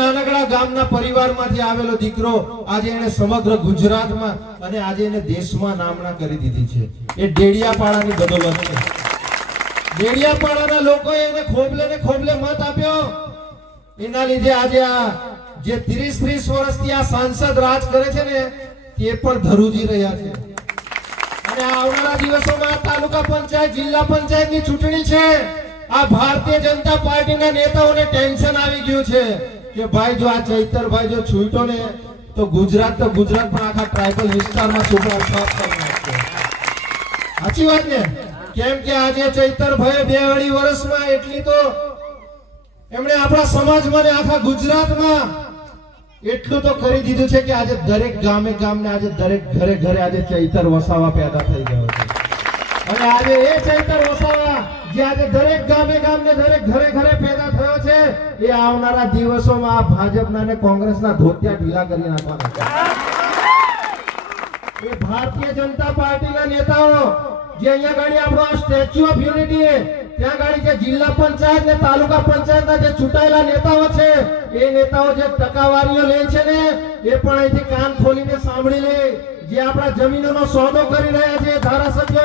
નાનકડા ગામના પરિવારમાંથી આવેલો દીકરો આજે એને સમગ્ર ગુજરાતમાં અને આજે એને દેશમાં નામના કરી દીધી છે. એ ડેડિયાપાડાની બદોલત છે. ડેડિયાપાડાના લોકોએ એને ખોબલે ને ખોબલે મત આપ્યો. એના લીધે આજે આ જે 30 30 વર્ષથી આ સાંસદ રાજ કરે છે ને, તે પણ ધરુજી રહ્યા છે. અને આવનારા દિવસોમાં તાલુકા પંચાયત, જિલ્લા પંચાયતની ચૂંટણી છે. આ ભારતીય જનતા પાર્ટીના નેતાઓને ટેન્શન આવી ગયું છે. કે ભાઈ જો આ ચૈતરભાઈ જો છૂટો ને, તો ગુજરાત તો ગુજરાત પણ આખા ટ્રાઇબલ વિસ્તારમાં નાખશે સાચી વાત ને? કેમ કે આજે ચૈતરભાઈ બે અઢી વર્ષમાં એટલી તો એમણે આપણા સમાજમાં ને આખા ગુજરાતમાં એટલું તો કરી દીધું છે કે આજે દરેક ગામે ગામને આજે દરેક ઘરે ઘરે આજે ચૈતર વસાવા પેદા થઈ ગયો છે. અને આજે એ ચૈતર વસાવા જે દરેક ગામે ગામને દરેક ઘરે ઘરે પેદા થયો છે, એ આવનારા દિવસોમાં આ ભાજપના અને કોંગ્રેસના ધોતિયા ઢીલા કરી નાખવાના એ ભારતીય જનતા પાર્ટીના નેતાઓ, જે અહીંયા ગાડી આપણો સ્ટેચ્યુ ઓફ યુનિટી ત્યાં ગાડી જે જિલ્લા પંચાયત ને તાલુકા પંચાયતના જે ચૂંટાયેલા નેતાઓ છે, એ નેતાઓ જે ટકાવારીઓ લે છે ને, એ પણ અહીંથી કાન ખોલીને સાંભળી લે. જે આપણા જમીનોનો સોદો કરી રહ્યા છે, ધારાસભ્યો